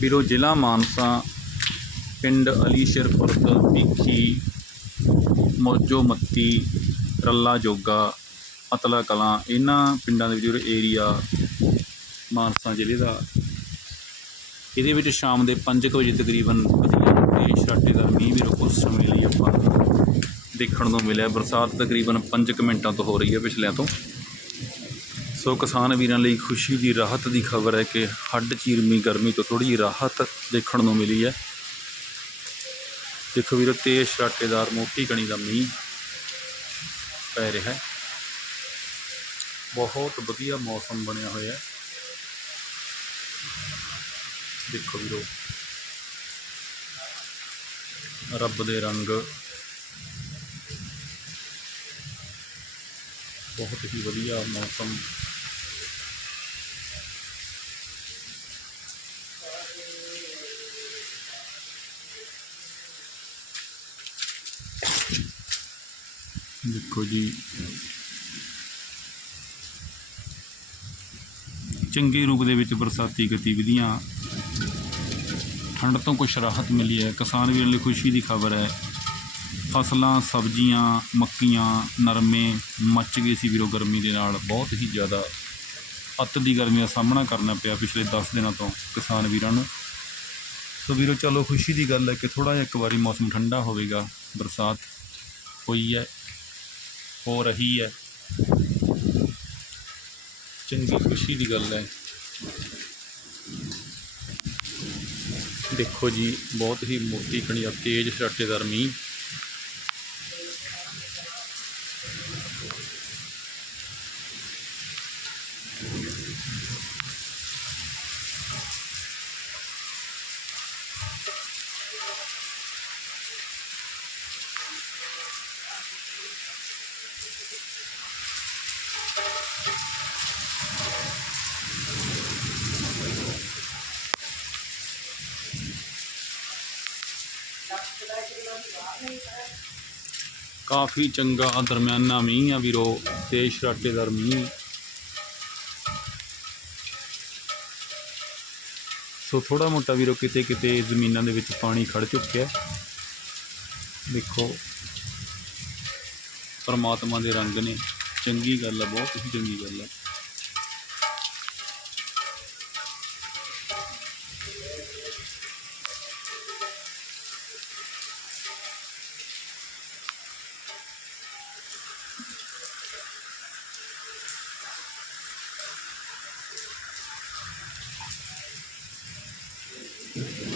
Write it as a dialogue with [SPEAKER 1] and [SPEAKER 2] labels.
[SPEAKER 1] ਵੀਰੋ, ਜ਼ਿਲ੍ਹਾ ਮਾਨਸਾ, ਪਿੰਡ ਅਲੀਸ਼ਰ ਖੁਰਦ ਭੀਖੀ, ਮੋਜੋ ਮੱਤੀ, ਰੱਲਾ ਜੋਗਾ ਅਤਲਾ ਕਲਾਂ, ਇਹਨਾਂ ਪਿੰਡਾਂ ਦੇ ਵਿੱਚ ਜਿਹੜਾ ਏਰੀਆ ਮਾਨਸਾ ਜ਼ਿਲ੍ਹੇ ਦਾ, ਇਹਦੇ ਵਿੱਚ ਸ਼ਾਮ ਦੇ 5 ਵਜੇ ਤਕਰੀਬਨ ਵਧੀਆ ਤੇ ਛਾਟੇਦਾਰ ਮੀਂਹ ਵੀ ਰੁਕੋ ਸਮੇਂ ਲਈ ਆਪਾਂ ਦੇਖਣ ਨੂੰ ਮਿਲਿਆ। ਬਰਸਾਤ ਤਕਰੀਬਨ 5 ਮਿੰਟਾਂ ਤੋਂ ਹੋ ਰਹੀ ਹੈ ਪਿਛਲਿਆਂ ਤੋਂ। ਸੋ ਕਿਸਾਨ ਵੀਰਾਂ ਲਈ ਖੁਸ਼ੀ ਦੀ ਰਾਹਤ ਦੀ ਖਬਰ ਹੈ ਕਿ ਹੱਡ ਚੀਰਮੀ ਗਰਮੀ ਤੋਂ ਥੋੜੀ ਜਿਹੀ ਰਾਹਤ ਦੇਖਣ ਨੂੰ ਮਿਲੀ ਹੈ। ਦੇਖੋ ਵੀਰੋ, ਤੇਜ਼ ਛਾਟੇਦਾਰ ਮੋਟੀ ਕਣੀ ਦਾ ਮੀਂਹ ਪੈ ਰਿਹਾ ਹੈ। ਬਹੁਤ ਵਧੀਆ ਮੌਸਮ ਬਣਿਆ ਹੋਇਆ ਹੈ। ਦੇਖੋ ਵੀਰੋ, ਰੱਬ ਦੇ ਰੰਗ ਬਹੁਤ ਹੀ ਵਧੀਆ ਮੌਸਮ ਦੇਖੋ ਜੀ। ਚੰਗੇ ਰੂਪ ਦੇ ਵਿੱਚ ਬਰਸਾਤੀ ਗਤੀਵਿਧੀਆਂ। ਠੰਡ ਤੋਂ ਕੁਝ ਰਾਹਤ ਮਿਲੀ ਹੈ। ਕਿਸਾਨ ਵੀਰਾਂ ਲਈ ਖੁਸ਼ੀ ਦੀ ਖਬਰ ਹੈ। ਫਸਲਾਂ, ਸਬਜ਼ੀਆਂ, ਮੱਕੀਆਂ, ਨਰਮੇ, ਮੱਚ ਗਏ ਸੀ ਵੀਰੋ ਗਰਮੀ ਦੇ ਨਾਲ। ਬਹੁਤ ਹੀ ਜ਼ਿਆਦਾ ਅੱਤ ਦੀ ਗਰਮੀ ਦਾ ਸਾਹਮਣਾ ਕਰਨਾ ਪਿਆ ਪਿਛਲੇ 10 ਦਿਨਾਂ ਤੋਂ ਕਿਸਾਨ ਵੀਰਾਂ ਨੂੰ। ਸੋ ਵੀਰੋ, ਚਲੋ ਖੁਸ਼ੀ ਦੀ ਗੱਲ ਹੈ ਕਿ ਥੋੜਾ ਜਿਹਾ ਇੱਕ ਵਾਰੀ ਮੌਸਮ ਠੰਡਾ ਹੋਵੇਗਾ। ਬਰਸਾਤ ਹੋਈ ਹੈ, ਹੋ ਰਹੀ ਹੈ। ਚੰਗੀ ਖੁਸ਼ੀ ਦੀ ਗੱਲ ਹੈ। ਦੇਖੋ ਜੀ, ਬਹੁਤ ਹੀ ਮੋਟੀ ਕਣੀ ਦਾ ਤੇਜ਼ ਛਾਟੇਦਾਰ ਮੀਂਹ ਕਾਫੀ ਚੰਗਾ ਦਰਮਿਆਨਾ ਮੀਂਹ ਆ ਵੀਰੋ ਤੇ ਸ਼ਰਾਟੇਦਾਰ ਮੀਂਹ। ਸੋ ਥੋੜਾ ਮੋਟਾ ਵੀਰੋ ਕਿਤੇ ਕਿਤੇ ਜ਼ਮੀਨਾਂ ਦੇ ਵਿੱਚ ਪਾਣੀ ਖੜ ਚੁੱਕਿਆ। ਦੇਖੋ ਪਰਮਾਤਮਾ ਦੇ ਰੰਗ ਨੇ ਚੰਗੀ ਗੱਲ ਆ ਬਹੁਤ ਹੀ ਚੰਗੀ ਗੱਲ ਆ Thank you.